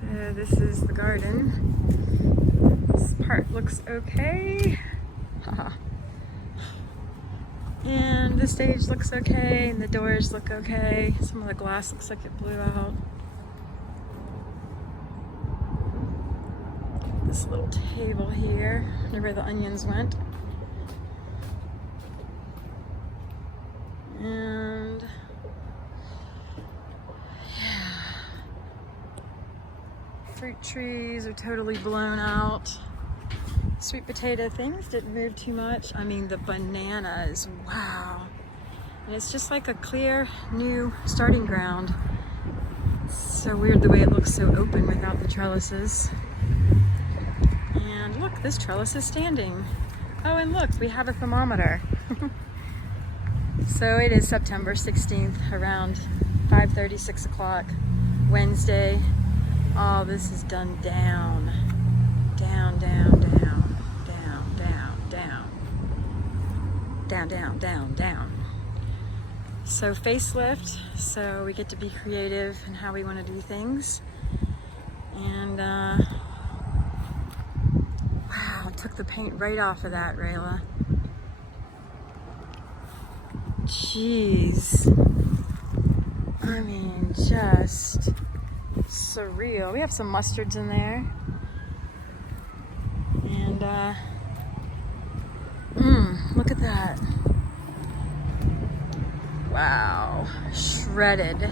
So this is the garden. This part looks okay. And the stage looks okay, and the doors look okay. Some of the glass looks like it blew out. This little table here, where the onions went. And yeah, fruit trees are totally blown out. Sweet potato things didn't move too much. I mean, the bananas, wow. And it's just like a clear, new starting ground. It's so weird the way it looks so open without the trellises. And look, this trellis is standing. Oh, and look, we have a thermometer. So it is September 16th, around 5:30, 6 o'clock, Wednesday. All this is done down, down, down, down, down, down, down, down, down, down, down. So facelift, so we get to be creative in how we want to do things. And wow, took the paint right off of that, Rayla. Jeez. I mean, just surreal. We have some mustards in there. And look at that. Wow. Shredded.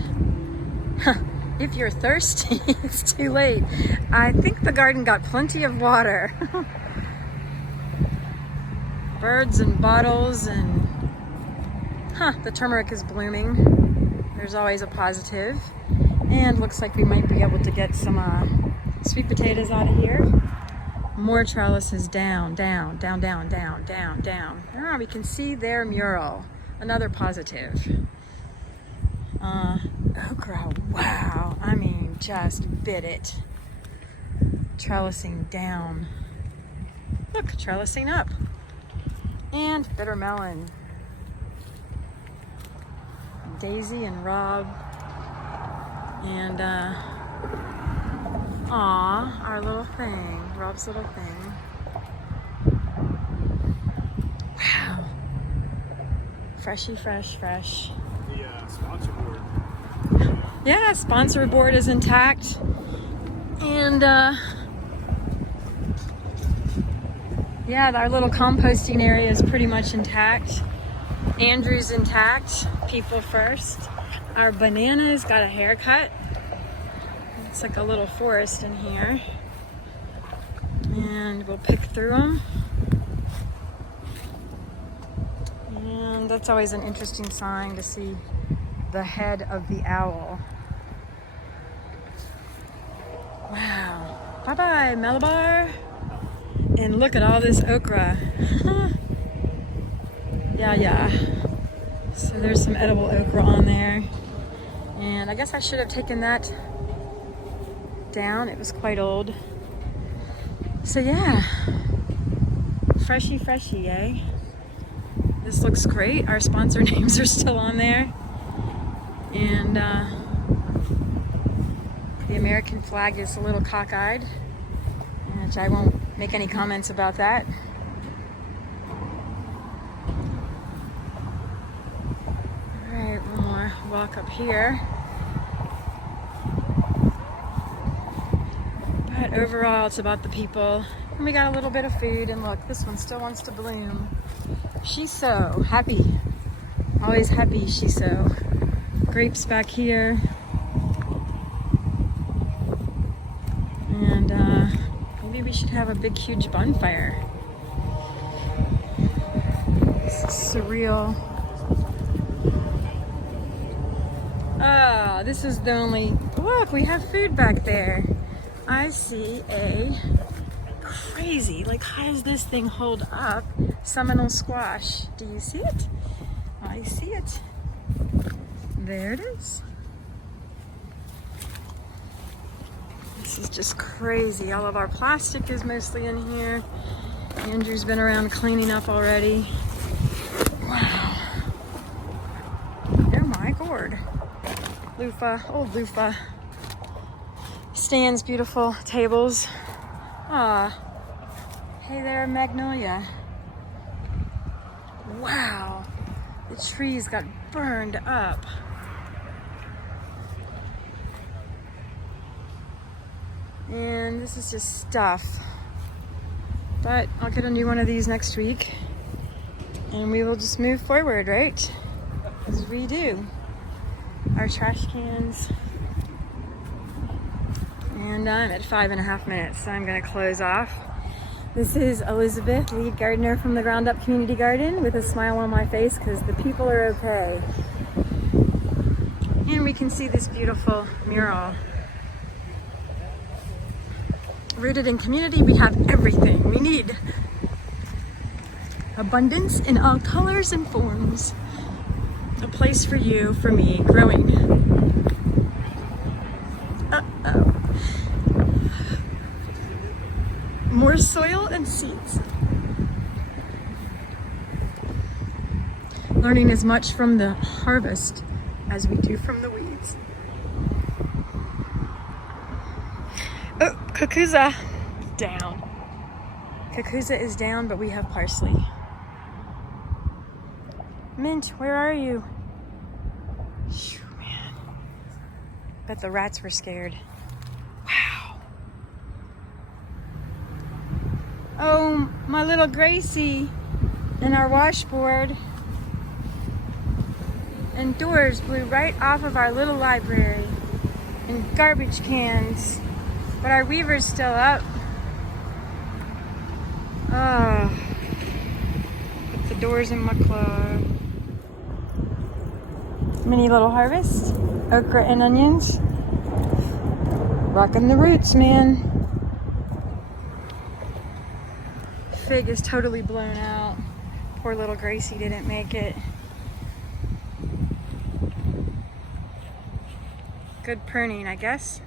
If you're thirsty, it's too late. I think the garden got plenty of water. Birds and bottles and the turmeric is blooming. There's always a positive. And looks like we might be able to get some sweet potatoes out of here. More trellises down, down, down, down, down, down, down. We can see their mural. Another positive. Okra, wow. I mean, just bit it. Trellising down. Look, trellising up. And bitter melon. Daisy and Rob. And aw, our little thing, Rob's little thing. Wow. Freshy, fresh, fresh. The sponsor board. Yeah, sponsor board is intact. And yeah, our little composting area is pretty much intact. Andrew's intact, people first. Our bananas got a haircut. It's like a little forest in here. And we'll pick through them. And that's always an interesting sign to see the head of the owl. Wow. Bye-bye, Malabar. And look at all this okra. Yeah. So there's some edible okra on there. And I guess I should have taken that down. It was quite old. So yeah. Freshy, eh? This looks great. Our sponsor names are still on there. And the American flag is a little cockeyed, which I won't make any comments about that. Alright, one more walk up here. But overall, it's about the people. And we got a little bit of food, and look, this one still wants to bloom. She's so happy. Always happy, she's so. Grapes back here. And maybe we should have a big, huge bonfire. This is surreal. Ah, this is the only... Look, we have food back there. I see a crazy, like, how does this thing hold up? Seminole squash. Do you see it? I see it. There it is. This is just crazy. All of our plastic is mostly in here. Andrew's been around cleaning up already. Wow. Oh my gourd. Loofah, old loofah. stands, beautiful tables. Ah, hey there, magnolia. Wow, the trees got burned up. And this is just stuff. But I'll get a new one of these next week. And we will just move forward, right? As we do. Our trash cans. And I'm at 5.5 minutes, so I'm gonna close off. This is Elizabeth, lead gardener from the Ground Up Community Garden, with a smile on my face because the people are okay. And we can see this beautiful mural. Rooted in community, we have everything we need. Abundance in all colors and forms. A place for you, for me, growing. Uh-oh. More soil and seeds. Learning as much from the harvest as we do from the weeds. Oh, Cucuzza down. Cucuzza is down, but we have parsley. Mint, where are you? Phew, man. Bet the rats were scared. Wow. Oh, my little Gracie and our washboard and doors blew right off of our little library and garbage cans. But our weaver's still up. Oh, put the doors in my claw. Mini little harvest, okra and onions. Rocking the roots, man. Fig is totally blown out. Poor little Gracie didn't make it. Good pruning, I guess.